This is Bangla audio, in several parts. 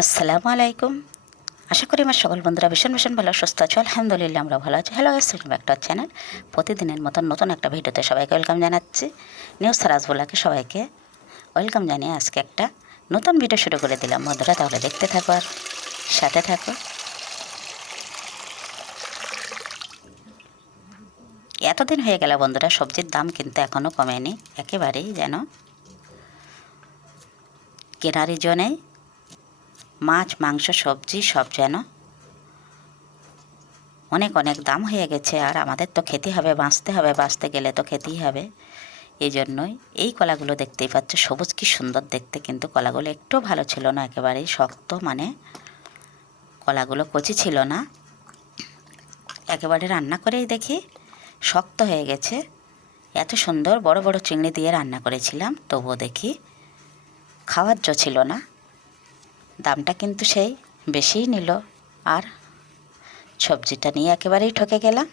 আসসালামু আলাইকুম। আশা করি আমার সকল বন্ধুরা ভীষণ ভীষণ ভালো, সুস্থ আছো। আলহামদুলিল্লাহ আমরা ভালো আছি। Hello welcome back to our channel প্রতিদিনের মতন নতুন একটা ভিডিওতে সবাইকে ওয়েলকাম জানাচ্ছি। নিউজ সারাজবুলাকে সবাইকে ওয়েলকাম জানিয়ে আজকে একটা নতুন ভিডিও শুরু করে দিলাম। বন্ধুরা, তাহলে দেখতে থাকো আর সাথে থাকো। এতদিন হয়ে গেল বন্ধুরা, সবজির দাম কিন্তু এখনও কমেনি। একেবারেই যেন কেনারি জন্যেই মাছ, মাংস, সবজি সব যেন অনেক অনেক দাম হয়ে গেছে। আর আমাদের তো খেতে হবে, বাঁচতে হবে, বাঁচতে গেলে তো খেতেই হবে। এই জন্যই এই কলাগুলো দেখতেই পাচ্ছ, সবুজ কি সুন্দর দেখতে, কিন্তু কলাগুলো একটু ভালো ছিল না, একেবারেই শক্ত মানে কলাগুলো কচি ছিল না। একেবারে রান্না করেই দেখি, শক্ত হয়ে গেছে। এত সুন্দর বড় বড় চিংড়ি দিয়ে রান্না করেছিলাম, তবুও দেখি খাওয়ার জো ছিল না। দামটা কিন্তু সেই বেশিই নিল। আর সবজিটা নিয়ে একেবারেই ঠকে গেলাম।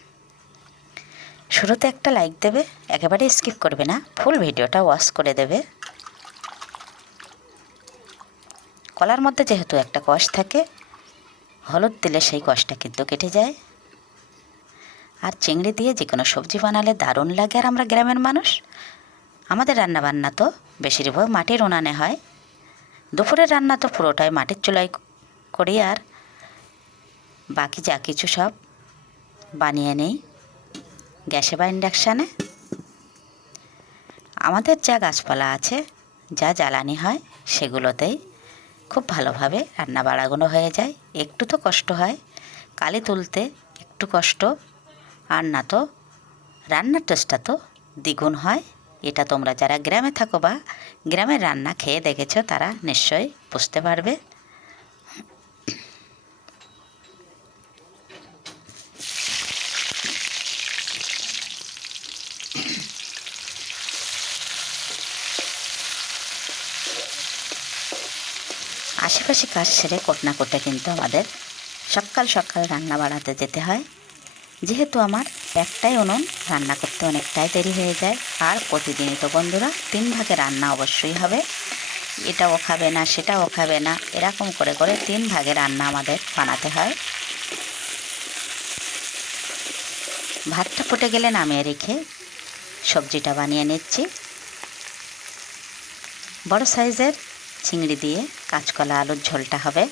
শুরুতে একটা লাইক দেবে, একেবারেই স্কিপ করবে না ফুল ভিডিওটা ওয়াশ করে দেবে। কলার মধ্যে যেহেতু একটা কষ থাকে, হলুদ দিলে সেই কষটা কিন্তু কেটে যায়। আর চিংড়ি দিয়ে যে কোনো সবজি বানালে দারুণ লাগে। আর আমরা গ্রামের মানুষ, আমাদের রান্না বান্না তো বেশিরভাগ মাটির উনানে হয়। দুপুরের রান্না তো পুরোটাই মাটির চুলায় করি আর বাকি যা কিছু সব বানিয়ে নেই। গ্যাসে বা ইন্ডাকশানে। আমাদের যা গাছপালা আছে, যা জ্বালানি হয়, সেগুলোতেই খুব ভালোভাবে রান্না বাড়াগুলো হয়ে যায়। একটু তো কষ্ট হয়, কালি তুলতে একটু কষ্ট, আর না তো রান্নার টেস্টটা তো দ্বিগুণ হয়। এটা তোমরা যারা গ্রামে থাকো বা গ্রামের রান্না খেয়ে দেখেছ, তারা নিশ্চয়ই বুঝতে পারবে। আশেপাশে কাজ সেরে কোটনা কোটে কিন্তু আমাদের সকাল সকাল রান্না বাড়াতে যেতে হয়। যেহেতু আমার একটাই উনুন রান্না করতে অনেকটাই দেরি হয়ে যায়। আর প্রতিদিনই তো বন্ধুরা তিন ভাগে রান্না অবশ্যই হবে। এটাও খাবে না, সেটাও খাবে না, এরকম করে করে তিন ভাগে রান্না আমাদের বানাতে হয়। ভাতটা ফুটে গেলে নামিয়ে রেখে সবজিটা বানিয়ে নিচ্ছি। বড় সাইজের চিংড়ি দিয়ে কাঁচকলা আলুর ঝোলটা হবে।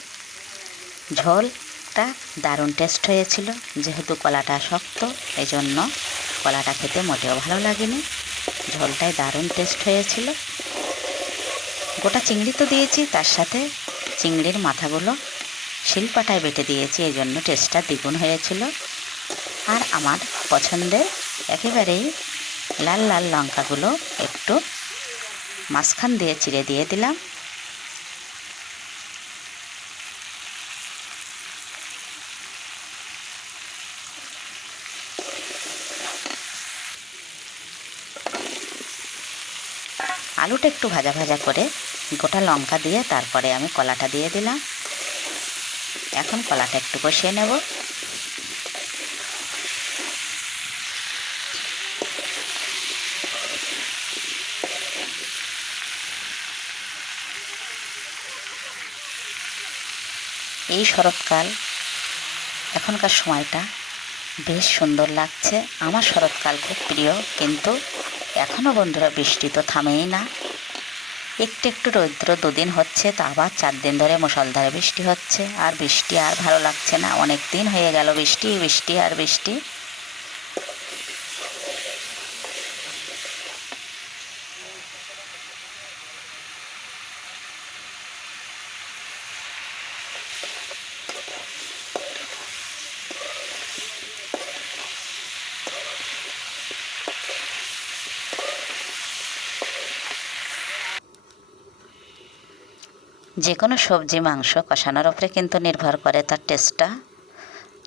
ঝোলটা দারুণ টেস্ট হয়েছিল। যেহেতু কলাটা শক্ত এই জন্য কলাটা খেতে মোটেও ভালো লাগেনি। ঝোলটাই দারুণ টেস্ট হয়েছিল। গোটা চিংড়ি তো দিয়েছি, তার সাথে চিংড়ির মাথাগুলো শিলপাটায় বেটে দিয়েছি এই জন্য টেস্টটা দ্বিগুণ হয়েছিল। আর আমার পছন্দের একেবারেই লাল লাল লঙ্কাগুলো একটু মাঝখান দিয়ে চিড়ে দিয়ে দিলাম। আলুটা একটু ভাজা ভাজা করে গোটা লঙ্কা দিয়ে তারপরে আমি কলাটা দিয়ে দিলাম। এখন কলাটা একটু কষিয়ে নেব। এই শরৎকাল, এখনকার সময়টা বেশ সুন্দর লাগছে। আমার শরৎকাল খুব প্রিয়, কিন্তু এখনও বন্ধুরা বৃষ্টি তো থামেই না। একটু একটু রৌদ্র দুদিন হচ্ছে, তা আবার চার দিন ধরে মুসলধারে বৃষ্টি হচ্ছে। আর বৃষ্টি আর ভালো লাগছে না। অনেক দিন হয়ে গেল বৃষ্টি বৃষ্টি আর বৃষ্টি। যে কোনো সবজি, মাংস কষানোর ওপরে কিন্তু নির্ভর করে তার টেস্টটা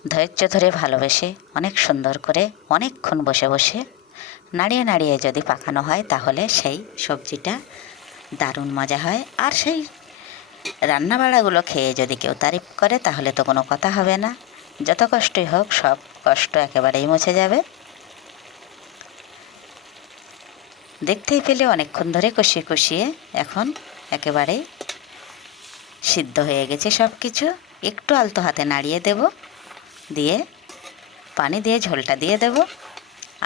ধৈর্য ধরে ভালোবেসে, অনেক সুন্দর করে অনেকক্ষণ বসে বসে নাড়িয়ে নাড়িয়ে যদি পাকানো হয়, তাহলে সেই সবজিটা দারুণ মজা হয়। আর সেই রান্নাবাড়াগুলো খেয়ে যদি কেউ তারিফ করে, তাহলে তো কোনো কথা হবে না। যত কষ্টই হোক, সব কষ্ট একেবারেই মুছে যাবে। দেখতেই পেলে অনেকক্ষণ ধরে কষিয়ে কষিয়ে এখন একেবারেই সিদ্ধ হয়ে গেছে সব কিছু একটু আলতো হাতে নাড়িয়ে দেব। দিয়ে পানি দিয়ে ঝোলটা দিয়ে দেব।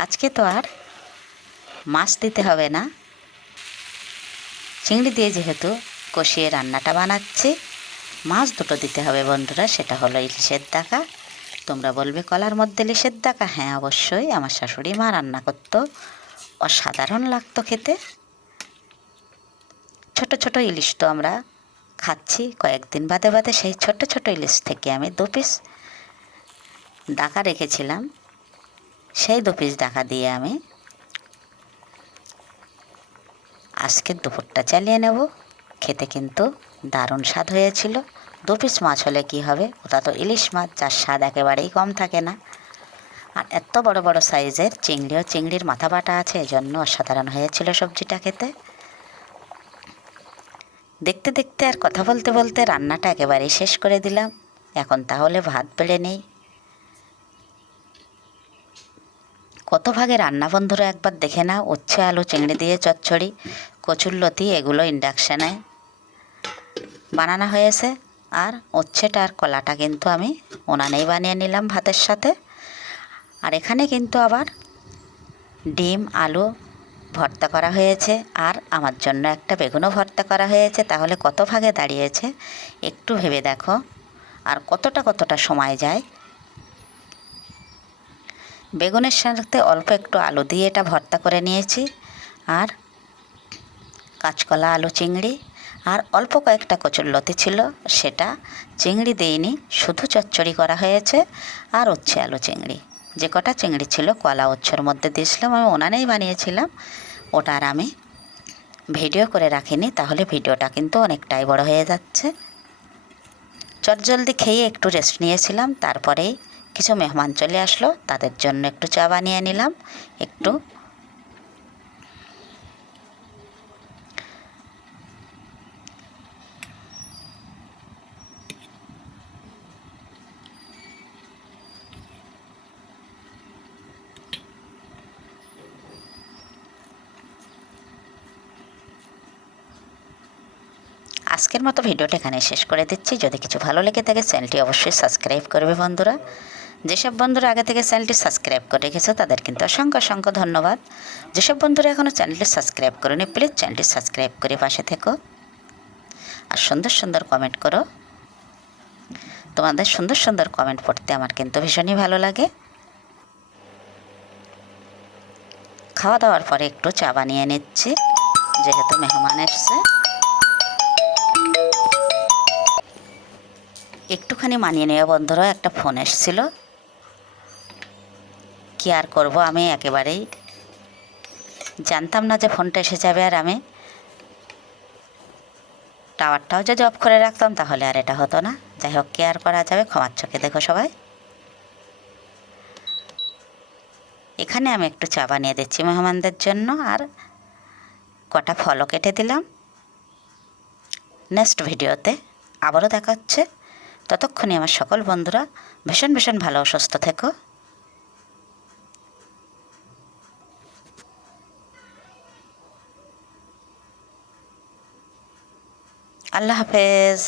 আজকে তো আর মাছ দিতে হবে না। চিংড়ি দিয়ে যেহেতু কষিয়ে রান্নাটা বানাচ্ছি, মাছ দুটো দিতে হবে বন্ধুরা, সেটা হলো ইলিশের দাকা তোমরা বলবে কলার মধ্যে ইলিশের দাকা হ্যাঁ অবশ্যই। আমার শাশুড়ি মা রান্না করতো। অসাধারণ লাগতো খেতে। ছোট ছোট ইলিশ তো আমরা খাচ্ছি। কয়েকদিন বাদে বাদে সেই ছোট ছোট ইলিশ থেকে আমি দু পিস ডাকা রেখেছিলাম। সেই দু পিস ডাকা দিয়ে আমি আজকের দুপুরটা চালিয়ে নেব। খেতে কিন্তু দারুণ স্বাদ হয়েছিল। দু পিস মাছ হলে কি হবে? ওটা তো ইলিশ মাছ, যার স্বাদ একেবারেই কম থাকে না। আর এত বড় বড় সাইজের চিংড়িও চিংড়ির মাথা বাটা আছে, এজন্য অসাধারণ হয়েছিল সবজিটা খেতে। দেখতে দেখতে আর কথা বলতে বলতে রান্নাটা একেবারেই শেষ করে দিলাম। এখন তাহলে ভাত বেড়ে নেই। কত ভাগে রান্না বন্ধুরা একবার দেখে নাও, উচ্ছে, আলু, চিংড়ি দিয়ে চচ্চড়ি কচুরলতি এগুলো ইন্ডাকশানে বানানো হয়েছে। আর উচ্ছেটা আর কলাটা কিন্তু আমি ওনানেই বানিয়ে নিলাম ভাতের সাথে। আর এখানে কিন্তু আবার ডিম, আলু ভর্তা করা হয়েছে। আর আমার জন্য একটা বেগুনও ভর্তা করা হয়েছে। তাহলে কত ভাগে দাঁড়িয়েছে? একটু ভেবে দেখো। আর কতটা কতটা সময় যায়? বেগুনের সাথে অল্প একটু আলু দিয়ে এটা ভর্তা করে নিয়েছি। আর কাঁচকলা, আলু, চিংড়ি আর অল্প কয়েকটা কচুরলতি ছিল। সেটা চিংড়ি দিইনি, শুধু চচ্চড়ি করা হয়েছে আর উচ্ছে আলু চিংড়ি। যে কটা চিংড়ি ছিল, কলা উচ্ছর মধ্যে দিয়েছিলাম, আমি ওনানেই বানিয়েছিলাম। ওটা আর আমি ভিডিও করে রাখিনি, তাহলে ভিডিওটা কিন্তু অনেকটাই বড় হয়ে যাচ্ছে। চট জলদি খেয়ে একটু রেস্ট নিয়েছিলাম, তারপরেই কিছু মেহমান চলে আসলো, তাদের জন্য একটু চা বানিয়ে নিলাম, একটু আজকের মতো ভিডিওটা এখানে শেষ করে দিচ্ছি। যদি কিছু ভালো লেগে থাকে, চ্যানেলটি অবশ্যই সাবস্ক্রাইব করবে বন্ধুরা। যেসব বন্ধুরা আগে থেকে চ্যানেলটি সাবস্ক্রাইব করে রেখেছে, তাদের কিন্তু অসংখ্য অসংখ্য ধন্যবাদ। যেসব বন্ধুরা এখনও চ্যানেলটি সাবস্ক্রাইব করেনি, প্লিজ চ্যানেলটি সাবস্ক্রাইব করে পাশে থেকো। আর সুন্দর সুন্দর কমেন্ট করো। তোমাদের সুন্দর সুন্দর কমেন্ট পড়তে আমার কিন্তু ভীষণই ভালো লাগে। খাওয়া দাওয়ার পরে একটু চা বানিয়ে নিচ্ছি, যেহেতু মেহমান এসছে। একটুখানি মানিয়ে নেওয়া বন্ধুরা একটা ফোন এসেছিল। কি আর করব আমি একেবারেই। জানতাম না যে ফোনটা এসে যাবে আর আমি। টাওয়ারটাও যদি অফ করে রাখতাম তাহলে আর এটা হতো না। যাই হোক কেয়ার করা যাবে? ক্ষমার চোখে দেখো সবাই। এখানে আমি একটু চা বানিয়ে দিচ্ছি মেহমানদের জন্য আর কটা ফলও কেটে দিলাম। নেক্সট ভিডিওতে আবারও দেখা হচ্ছে। ততক্ষণে আমার সকল বন্ধুরা ভীষণ ভীষণ ভালো সুস্থ থেকো। আল্লাহ হাফেজ।